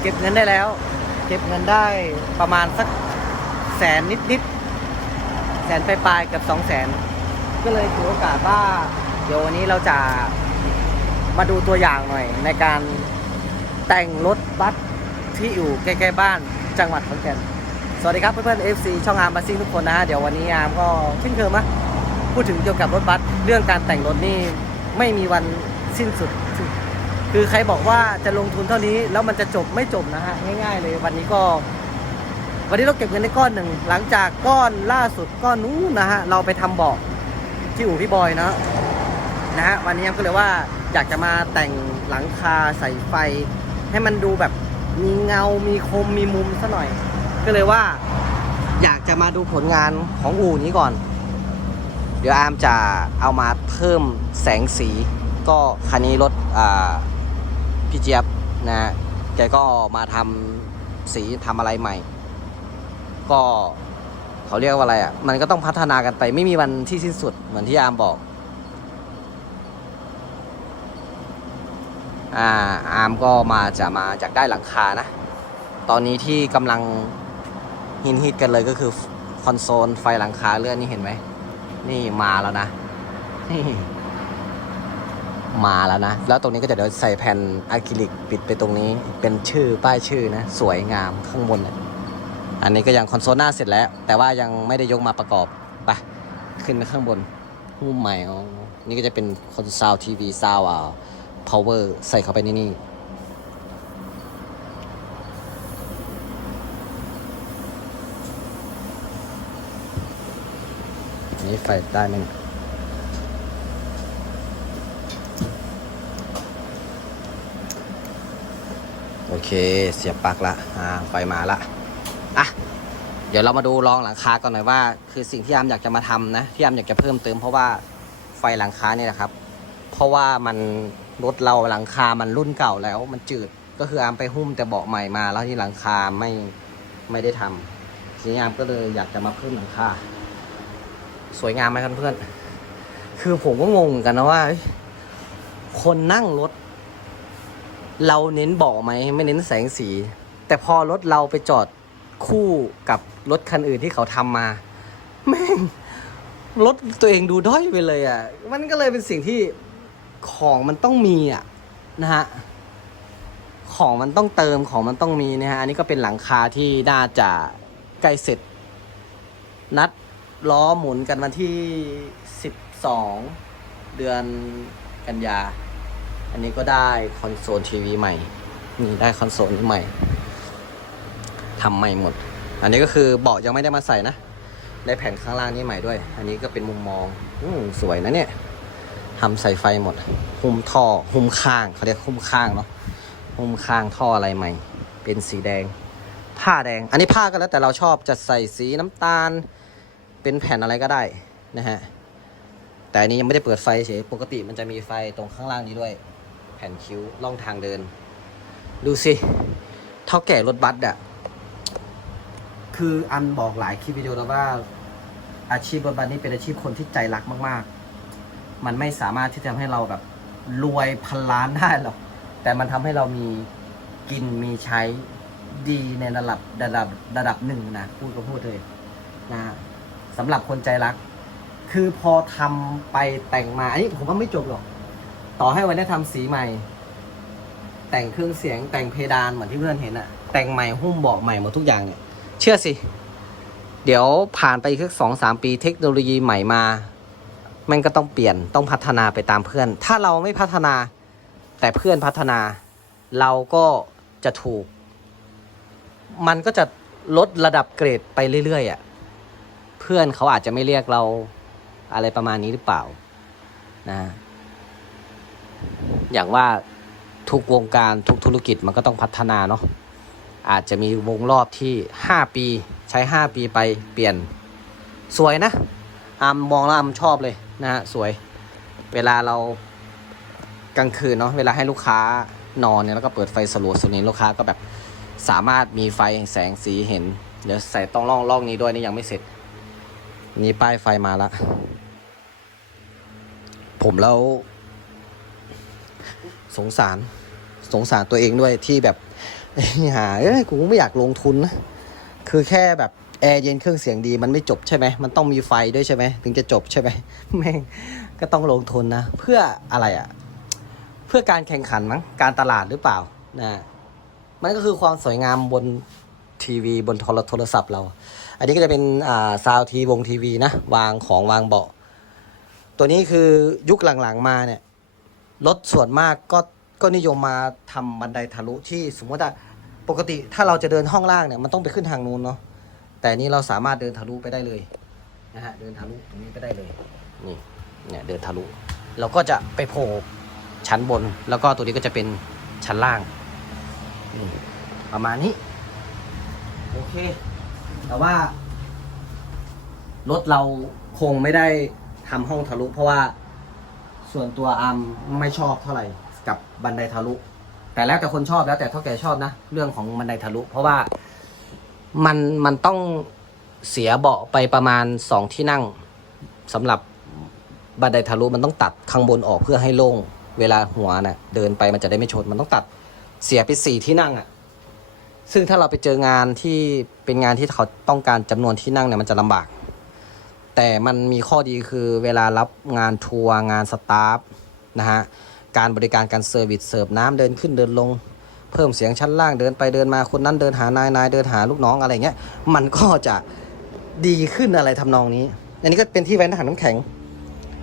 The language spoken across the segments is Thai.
เก็บเงินได้แล้ว เก็บเงินได้ประมาณสักแสนนิดนิดๆแสนปลายๆกับสองแสนก็เลยถือโอกาสว่าเดี๋ยววันนี้เราจะมาดูตัวอย่างหน่อย ในการแต่งรถบัสที่อยู่ใกล้ๆบ้านจังหวัดขอนแก่นสวัสดีครับเพื่อนๆ FC ช่องอาร์มบัสซิ่งทุกคนนะฮะเดี๋ยววันนี้อาร์มก็เช่นเคยมะพูดถึงเกี่ยวกับรถบัสเรื่องการแต่งรถนี่ไม่มีวันสิ้นสุด คือใครบอกว่าจะลงทุนเท่านี้แล้วมันจะจบไม่จบนะฮะง่าย ๆ เลยวันนี้ก็ วันนี้เราเก็บเงินได้ก้อนหนึ่งหลังจากก้อนล่าสุดก้อนนู้นนะฮะเราไปทำเบาะที่อู่พี่บอยนะนะฮะวันนี้ก็เลยว่าอยากจะมาแต่งหลังคาใส่ไฟ ให้มันดูแบบมีเงา มีคม มีมุมซะหน่อย ก็เลยว่า อยากจะมาดูผลงานของอู่นี้ก่อน เดี๋ยวอามจะเอามาเพิ่มแสงสี ก็คันนี้รถอ่า พี่เจี๊ยบนะฮะแกก็มาทำสีทำอะไรใหม่ ก็เขาเรียกว่าอะไรอะ มันก็ต้องพัฒนากันไป ไม่มีวันที่สิ้นสุดเหมือนที่อาร์มบอก อ่าอาร์มก็มาจะมาจากได้หลังคานะ ตอนนี้ที่กำลังฮินฮิตกันเลยก็คือคอนโซลไฟหลังคาเลื่อนนี่เห็นไหม นี่มาแล้วนะนี่ มาแล้วนะ แล้วตรงนี้ก็จะเดี๋ยวใส่แผ่นอะคริลิกปิดไปตรงนี้ เป็นชื่อป้ายชื่อนะ สวยงามข้างบนนะอันนี้ก็ยังคอนโซลหน้าเสร็จแล้ว แต่ว่ายังไม่ได้ยกมาประกอบไปขึ้นไปข้างบนหุ้มใหม่อ๋อนี่ก็จะเป็นคอนโซาวทีวีซาวอ่า power ใส่เข้าไปในนี่นนี้ไฟได้ไหมเนี่ย โอเค เสียบปลั๊กละอ่าไฟมาละอะเดี๋ยวเรามาดูรองหลังคาก่อนหน่อยว่า คือสิ่งที่อามอยากจะมาทำนะที่อามอยากจะเพิ่มเติมเพราะว่าไฟหลังคาเนี่ยนะครับ เพราะว่ามันรถเราหลังคามันรุ่นเก่าแล้ว มันจืดก็คืออามไปหุ้มแต่เบาะใหม่มา แล้วที่หลังคาไม่ไม่ได้ทำทีนี้อามก็เลยอยากจะมาเพิ่มหลังคาสวยงามไหมครับเพื่อน คือผมก็งงกันนะว่า คนนั่งรถ เราเน้นเบาะไหมไม่เน้นแสงสี แต่พอรถเราไปจอดคู่กับรถคันอื่นที่เขาทำมาแม่งรถตัวเองดูด้อยไปเลยอะ มันก็เลยเป็นสิ่งที่ของมันต้องมีอะนะฮะของมันต้องเติมของมันต้องมีนะฮะอันนี้ก็เป็นหลังคาที่น่าจะใกล้เสร็จ นัดล้อหมุนกันวันที่ 12 เดือนกันยา อันนี้ก็ได้คอนโซลทีวีใหม่นี่ได้คอนโซลใหม่ทำใหม่หมด อันนี้ก็คือเบาะยังไม่ได้มาใส่นะได้แผ่นข้างล่างนี้ใหม่ด้วย อันนี้ก็เป็นมุมมองอมสวยนะเนี่ยทำใส่ไฟหมด หุ้มท่อ หุ้มข้างเขาเรียกหุ้มข้างเนาะ หุ้มข้างท่ออะไรใหม่ เป็นสีแดง ผ้าแดง อันนี้ผ้าก็แล้วแต่เราชอบจะใส่สีน้ำตาล เป็นแผ่นอะไรก็ได้นะฮะ แต่อันนี้ยังไม่ได้เปิดไฟเฉย ปกติมันจะมีไฟตรงข้างล่างนี้ด้วย ผ่นคิ้วล่องทางเดิน ดูสิเท่าแก่รถบัสอะคืออันบอกหลายคลิปวิดีโอแล้วว่า อาชีพรถบัสนี่เป็นอาชีพคนที่ใจรักมากๆ มันไม่สามารถที่จะทำให้เราแบบรวยพันล้านได้หรอกแต่มันทำให้เรามีกินมีใช้ดีในระดับระดับระดับหนึ่งนะพูดก็พูดเลยนะสำหรับคนใจรัก คือพอทำไปแต่งมาอันนี้ผมว่าไม่จบหรอก ต่อให้วันนี้ทำสีใหม่ แต่งเครื่องเสียงแต่งเพดานเหมือนที่เพื่อนเห็นอะแต่งใหม่หุ้มเบาะใหม่หมดทุกอย่างเนี่ยเชื่อสิ เดี๋ยวผ่านไปอีกสักสองสามปีเทคโนโลยีใหม่มา มันก็ต้องเปลี่ยนต้องพัฒนาไปตามเพื่อน ถ้าเราไม่พัฒนา แต่เพื่อนพัฒนา เราก็จะถูก มันก็จะลดระดับเกรดไปเรื่อยๆอะ่ะเพื่อนเขาอาจจะไม่เรียกเราอะไรประมาณนี้หรือเปล่านะ อย่างว่าทุกวงการทุกธุรกิจมันก็ต้องพัฒนาเนาะอาจจะมีวงรอบที่ 5 ปีใช้ 5 ปีไปเปลี่ยนสวยนะอามมองแล้วอามชอบเลยนะฮะสวย เวลาเรากลางคืนเนาะเวลาให้ลูกค้านอนเนี่ยแล้วก็เปิดไฟสลัวสนี้ลูกค้าก็แบบสามารถมีไฟแสงสีเห็น เดี๋ยวใส่ต้องล่องล่องนี้ด้วยนี่ยังไม่เสร็จ นี่ป้ายไฟมาละผมแล้ว สงสารสงสารตัวเองด้วยที่แบบไอ้ห่าเอ้ยกูไม่อยากลงทุนนะคือแค่แบบแอร์เย็นเครื่องเสียงดีมันไม่จบใช่ไหมมันต้องมีไฟด้วยใช่ไหมถึงจะจบใช่ไหมแม่งก็ต้องลงทุนนะ เพื่ออะไรอะ่ะ เพื่อการแข่งขันมั้งการตลาดหรือเปล่านะมันก็คือความสวยงามบนทีวีบนโทรโทรศัพท์เรา อันนี้ก็จะเป็นอ่าซาวทีวงทีวีนะ วางของวางเบาะ ตัวนี้คือยุคหลังๆมาเนี่ย รถส่วนมากก็ก็นิยมมาทำบันไดทะลุที่สมมติว่าปกติถ้าเราจะเดินห้องล่างเนี่ยมันต้องไปขึ้นทางนู้นเนาะแต่นี่เราสามารถเดินทะลุไปได้เลยนะฮะเดินทะลุตรงนี้ไปได้เลยนี่เนี่ยเดินทะลุ เราก็จะไปโผล่ชั้นบน แล้วก็ตัวนี้ก็จะเป็นชั้นล่างนี่ประมาณนี้โอเค แต่ว่ารถเราคงไม่ได้ทำห้องทะลุเพราะว่า ส่วนตัวอาร์มไม่ชอบเท่าไหร่กับบันไดทะลุ แต่แล้วแต่คนชอบแล้วแต่เท่าแก่ชอบนะ เรื่องของบันไดทะลุ เพราะว่ามันมันต้องเสียเบาะไปประมาณสองที่นั่งสำหรับบันไดทะลุมันต้องตัดข้างบนออกเพื่อให้โล่งเวลาหัวน่ะ เดินไปมันจะได้ไม่ชนมันต้องตัดเสียไปสี่ที่นั่งอะ ซึ่งถ้าเราไปเจองานที่เป็นงานที่เขาต้องการจำนวนที่นั่งเนี่ยมันจะลำบาก แต่มันมีข้อดีคือเวลารับงานทัวร์งานสตาฟนะฮะการบริการการเซอร์วิสเสิร์ฟน้ำเดินขึ้นเดินลง เพิ่มเสียงชั้นล่างเดินไปเดินมาคนนั้นเดินหานายนายเดินหาลูกน้องอะไรเงี้ยมันก็จะดีขึ้นอะไรทำนองนี้ อันนี้ก็เป็นที่ไว้ถังน้ำแข็ง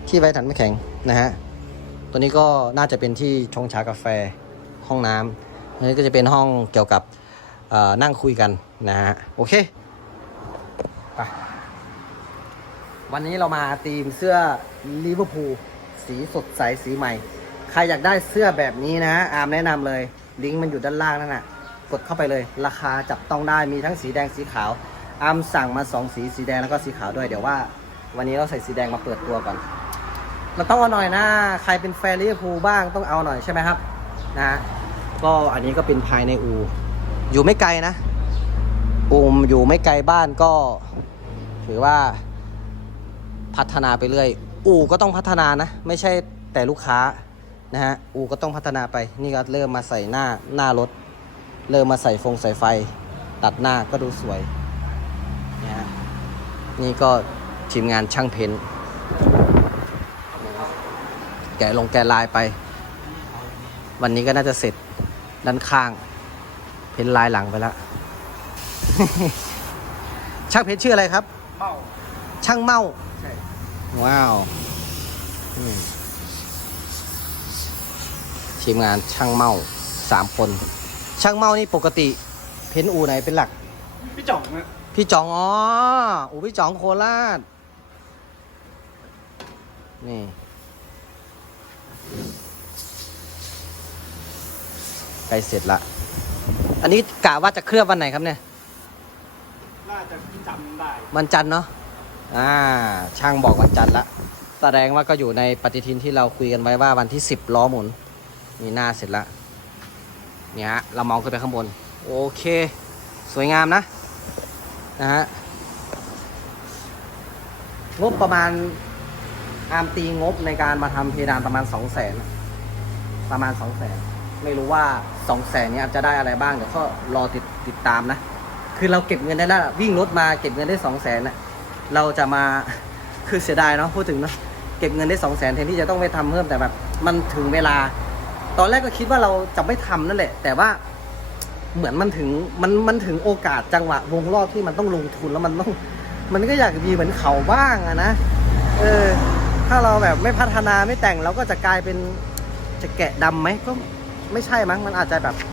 ที่ไว้ถังน้ำแข็งนะฮะตัวนี้ก็น่าจะเป็นที่ชงชากาแฟห้องน้ำอันนี้ก็จะเป็นห้องเกี่ยวกับนั่งคุยกันนะฮะโอเคไป วันนี้เรามาตีมเสื้อลิเวอร์พูลสีสดใสสีใหม่ ใครอยากได้เสื้อแบบนี้นะ อาร์มแนะนำเลย ลิงก์มันอยู่ด้านล่างนั่นน่ะ กดเข้าไปเลย ราคาจับต้องได้มีทั้งสีแดงสีขาว อาร์มสั่งมาสองสีสีแดงแล้วก็สีขาวด้วย เดี๋ยวว่า วันนี้เราใส่สีแดงมาเปิดตัวก่อน เราต้องเอาหน่อยนะ ใครเป็นแฟนลิเวอร์พูลบ้างต้องเอาหน่อยใช่ไหมครับ นะ ก็อันนี้ก็เป็นภายในอูอยู่ไม่ไกลนะอูมอยู่ไม่ไกลบ้านก็ถือว่า พัฒนาไปเรื่อยอู่ก็ต้องพัฒนานะ ไม่ใช่แต่ลูกค้านะฮะอู่ก็ต้องพัฒนาไป นี่ก็เริ่มมาใส่หน้าหน้ารถ เริ่มมาใส่ฟงใส่ไฟ ตัดหน้าก็ดูสวยนะฮะนี่ก็ทีมงานช่างเพ้นท์แกะลงแกะลายไป วันนี้ก็น่าจะเสร็จด้านข้าง เพ้นท์ลายหลังไปแล้วช่างเพ้นท์ชื่ออะไรครับ เมา ช่างเมาใช่ ว้าวอืมทีมงานช่างเมาสามคน ช่างเมานี่ปกติ เพ้นอูไหนเป็นหลัก พี่จ่องนะพี่จองอ๋ออูพี่จองโคราชนี่ใกล้เสร็จละ อันนี้กะว่าจะเคลือบวันไหนครับเนี่ย น่าจะจำได้ วันจันทร์เนาะ อ่าช่างบอกวันจันทร์ละแสดงว่าก็อยู่ในปฏิทินที่เราคุยกันไว้ว่าวันที่สิบล้อหมุนนี่หน้าเสร็จละเนี่ยฮะเรามองขึ้นไปข้างบน โอเค สวยงามนะนะฮะงบประมาณอามตีงบในการมาทำเพดานประมาณสองแสนประมาณสองแสนไม่รู้ว่าสองแสนนี้อาจจะได้อะไรบ้าง เดี๋ยวก็รอติดติดตามนะ คือเราเก็บเงินได้แล้ว วิ่งรถมาเก็บเงินได้สองแสนน่ะ เราจะมาคือเสียดายเนาะพูดถึงเนาะเก็บเงินได้สองแสนแทนที่จะต้องไปทำเพิ่มแต่แบบมันถึงเวลา ตอนแรกก็คิดว่าเราจะไม่ทำนั่นแหละ แต่ว่าเหมือนมันถึงมันมันถึงโอกาสจังหวะวงรอบที่มันต้องลงทุนแล้วมันต้อง มันก็อยากมีเหมือนเขาบ้างอะนะเออถ้าเราแบบไม่พัฒนาไม่แต่งเราก็จะกลายเป็นจะแกะดำไหมก็ไม่ใช่มั้งมันอาจจะแบบ